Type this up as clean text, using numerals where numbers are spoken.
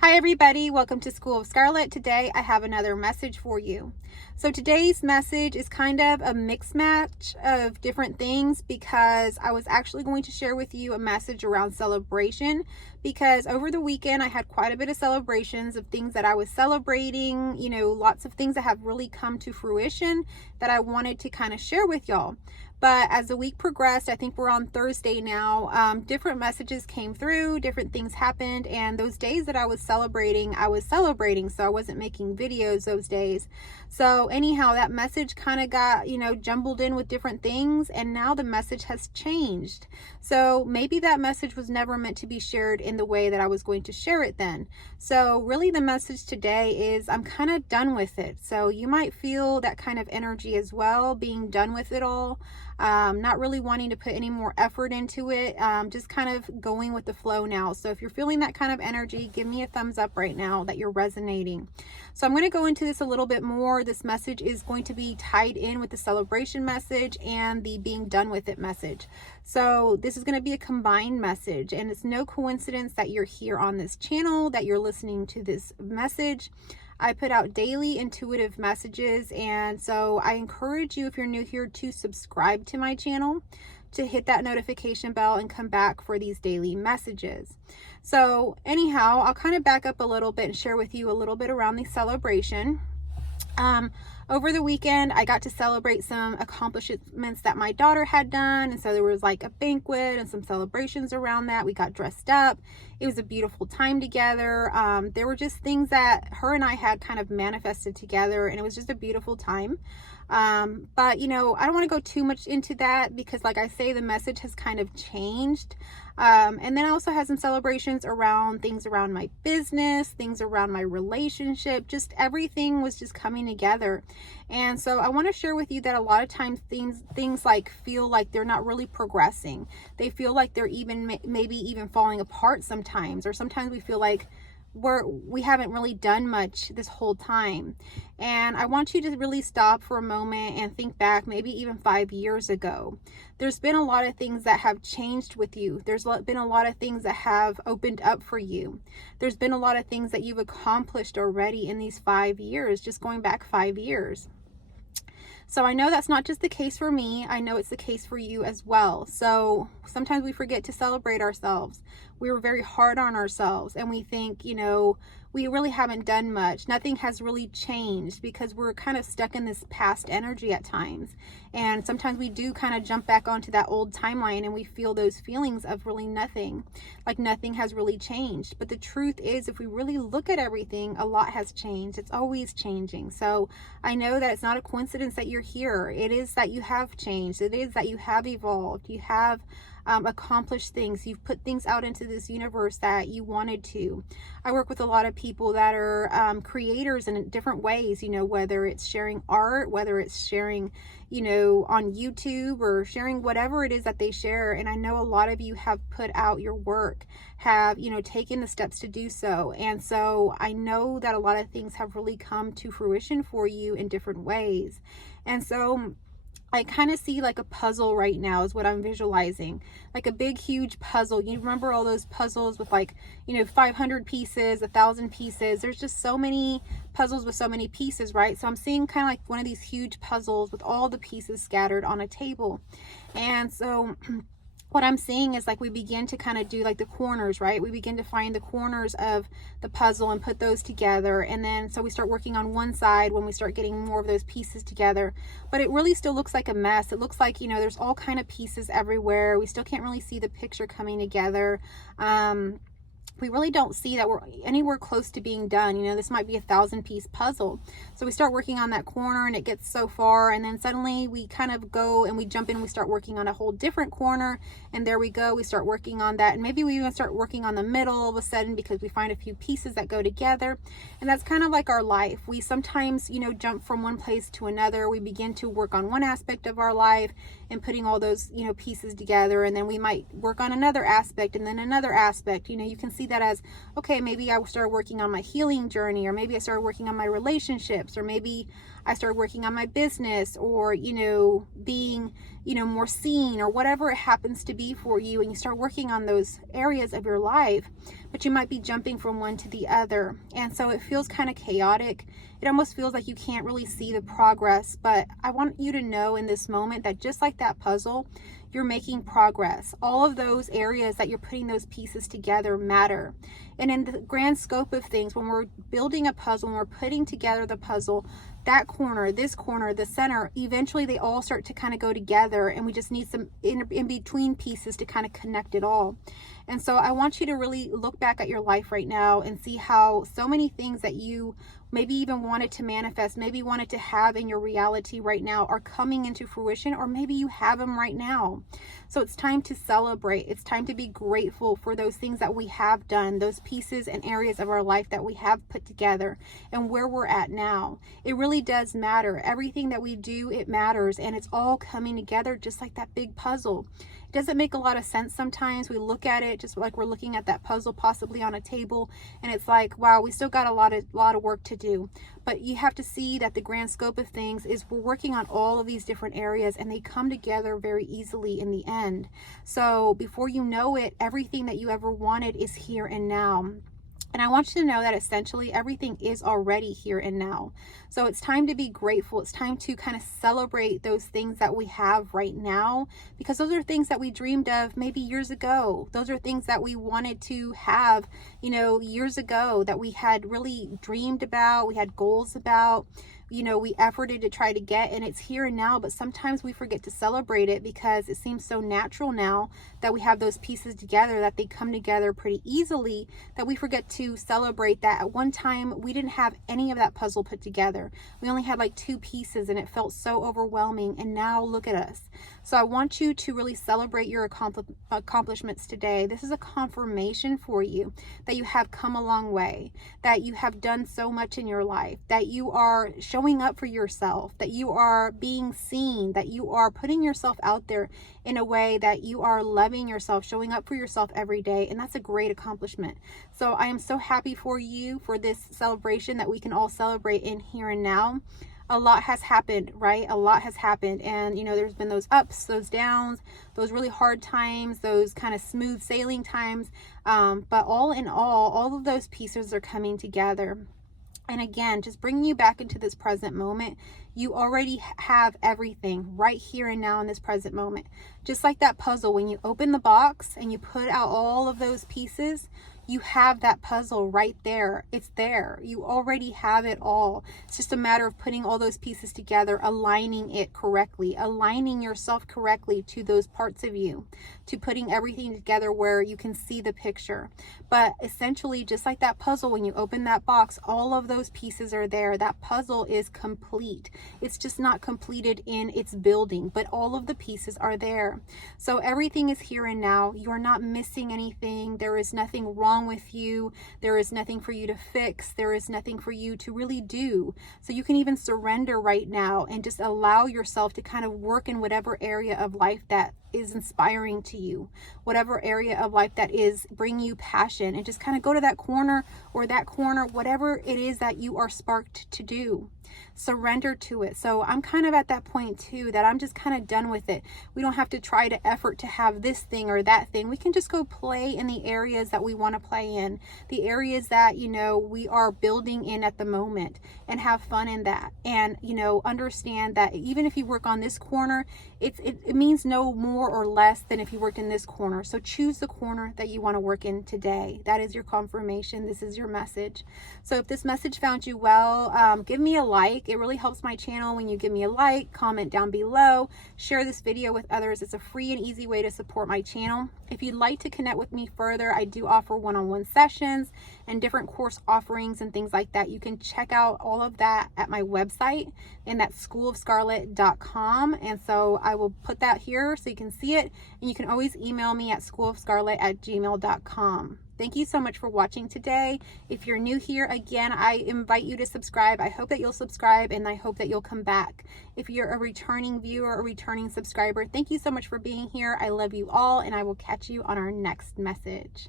Hi everybody, welcome to School of Scarlet. Today I have another message for you. So today's message is kind of a mixed match of different things because I was actually going to share with you a message around celebration because over the weekend I had quite a bit of celebrations of things that I was celebrating, lots of things that have really come to fruition that I wanted to kind of share with y'all. But as the week progressed, I think we're on Thursday now, different messages came through, different things happened, and those days that I was celebrating, so I wasn't making videos those days. So anyhow, that message kind of got, jumbled in with different things, and now the message has changed. So maybe that message was never meant to be shared in the way that I was going to share it then. So really the message today is I'm kind of done with it. So you might feel that kind of energy as well, being done with it all. Not really wanting to put any more effort into it, just kind of going with the flow now. So if you're feeling that kind of energy, give me a thumbs up right now that you're resonating. So I'm going to go into this a little bit more. This message is going to be tied in with the celebration message and the being done with it message. So this is going to be a combined message, and it's no coincidence that you're here on this channel, that you're listening to this message. I put out daily intuitive messages, and so I encourage you, if you're new here, to subscribe to my channel, to hit that notification bell and come back for these daily messages. So anyhow, I'll kind of back up a little bit and share with you a little bit around the celebration. Over the weekend, I got to celebrate some accomplishments that my daughter had done. And so there was like a banquet and some celebrations around that. We got dressed up. It was a beautiful time together. There were just things that her and I had kind of manifested together, and it was just a beautiful time. But I don't want to go too much into that because, like I say, the message has kind of changed. And then I also had some celebrations around things around my business, things around my relationship, just everything was just coming together. And so I want to share with you that a lot of times things like feel like they're not really progressing. They feel like they're even maybe even falling apart sometimes, or sometimes we feel like we haven't really done much this whole time. And I want you to really stop for a moment and think back, maybe even 5 years ago. There's been a lot of things that have changed with you. There's been a lot of things that have opened up for you. There's been a lot of things that you've accomplished already in these 5 years, just going back 5 years. So I know that's not just the case for me. I know it's the case for you as well. So sometimes we forget to celebrate ourselves. We were very hard on ourselves, and we think, we really haven't done much. Nothing has really changed because we're kind of stuck in this past energy at times. And sometimes we do kind of jump back onto that old timeline and we feel those feelings of really nothing, like nothing has really changed. But the truth is, if we really look at everything, a lot has changed. It's always changing. So I know that it's not a coincidence that you're here. It is that you have changed. It is that you have evolved. You have accomplished things. You've put things out into this universe that you wanted to. I work with a lot of people that are creators in different ways, whether it's sharing art, whether it's sharing, on YouTube, or sharing whatever it is that they share. And I know a lot of you have put out your work, have, taken the steps to do so. And so I know that a lot of things have really come to fruition for you in different ways. And so I kind of see like a puzzle right now is what I'm visualizing, like a big, huge puzzle. You remember all those puzzles with 500 pieces, 1,000 pieces. There's just so many puzzles with so many pieces, right? So I'm seeing kind of like one of these huge puzzles with all the pieces scattered on a table. And so what I'm seeing is like we begin to kind of do like the corners, right? We begin to find the corners of the puzzle and put those together. And then so we start working on one side when we start getting more of those pieces together. But it really still looks like a mess. It looks like, there's all kind of pieces everywhere. We still can't really see the picture coming together. We really don't see that we're anywhere close to being done. This might be a 1,000-piece puzzle. So we start working on that corner and it gets so far, and then suddenly we kind of go and we jump in and we start working on a whole different corner, and there we go, we start working on that, and maybe we even start working on the middle all of a sudden because we find a few pieces that go together. And that's kind of like our life. We sometimes, jump from one place to another. We begin to work on one aspect of our life and putting all those, pieces together, and then we might work on another aspect and then another aspect. You can see that as, okay, maybe I started working on my healing journey, or maybe I started working on my relationships, or maybe I started working on my business, or, being, more seen, or whatever it happens to be for you. And you start working on those areas of your life, but you might be jumping from one to the other. And so it feels kind of chaotic. It almost feels like you can't really see the progress. But I want you to know in this moment that just like that puzzle, you're making progress. All of those areas that you're putting those pieces together matter. And in the grand scope of things, when we're building a puzzle, when we're putting together the puzzle, that corner, this corner, the center, eventually they all start to kind of go together, and we just need some in between pieces to kind of connect it all. And so I want you to really look back at your life right now and see how so many things that you maybe even wanted to manifest, maybe wanted to have in your reality right now, are coming into fruition, or maybe you have them right now. So it's time to celebrate. It's time to be grateful for those things that we have done, those pieces and areas of our life that we have put together, and where we're at now. It really does matter. Everything that we do, it matters, and it's all coming together just like that big puzzle. It doesn't make a lot of sense sometimes. We look at it just like we're looking at that puzzle possibly on a table, and it's like, wow, we still got a lot of work to do. But you have to see that the grand scope of things is we're working on all of these different areas, and they come together very easily in the end. So before you know it, everything that you ever wanted is here and now. And I want you to know that essentially everything is already here and now. So it's time to be grateful. It's time to kind of celebrate those things that we have right now, because those are things that we dreamed of maybe years ago. Those are things that we wanted to have, years ago, that we had really dreamed about, we had goals about, we efforted to try to get, and it's here and now. But sometimes we forget to celebrate it because it seems so natural now that we have those pieces together, that they come together pretty easily, that we forget to celebrate that at one time we didn't have any of that puzzle put together. We only had like 2 pieces, and it felt so overwhelming, and now look at us. So I want you to really celebrate your accomplishments today. This is a confirmation for you that you have come a long way, that you have done so much in your life, that you are showing up for yourself, that you are being seen, that you are putting yourself out there in a way that you are loving yourself, showing up for yourself every day. And that's a great accomplishment. So I am so happy for you for this celebration that we can all celebrate in here and now. A lot has happened, right? A lot has happened. And, there's been those ups, those downs, those really hard times, those kind of smooth sailing times. But all in all of those pieces are coming together. And again, just bringing you back into this present moment. You already have everything right here and now in this present moment. Just like that puzzle, when you open the box and you put out all of those pieces, you have that puzzle right there. It's there. You already have it all. It's just a matter of putting all those pieces together, aligning it correctly, aligning yourself correctly to those parts of you, to putting everything together where you can see the picture. But essentially, just like that puzzle, when you open that box, all of those pieces are there. That puzzle is complete. It's just not completed in its building, but all of the pieces are there. So everything is here and now. You're not missing anything. There is nothing wrong with you. There is nothing for you to fix. There is nothing for you to really do. So you can even surrender right now and just allow yourself to kind of work in whatever area of life that is inspiring to you, whatever area of life that is bringing you passion, and just kind of go to that corner, whatever it is that you are sparked to do. Surrender to it. So I'm kind of at that point too, that I'm just kind of done with it. We don't have to try to effort to have this thing or that thing. We can just go play in the areas that we want to play in, the areas that, we are building in at the moment, and have fun in that. And, understand that even if you work on this corner, it means no more or less than if you worked in this corner. So choose the corner that you want to work in today. That is your confirmation. This is your message. So if this message found you well, give me a like. It really helps my channel when you give me a like, comment down below, share this video with others. It's a free and easy way to support my channel. If you'd like to connect with me further, I do offer one-on-one sessions and different course offerings and things like that. You can check out all of that at my website, and that's schoolofscarlet.com. And so I will put that here so you can see it, and you can always email me at schoolofscarlet@gmail.com. Thank you so much for watching today. If you're new here, again, I invite you to subscribe. I hope that you'll subscribe, and I hope that you'll come back. If you're a returning viewer, a returning subscriber, thank you so much for being here. I love you all, and I will catch you on our next message.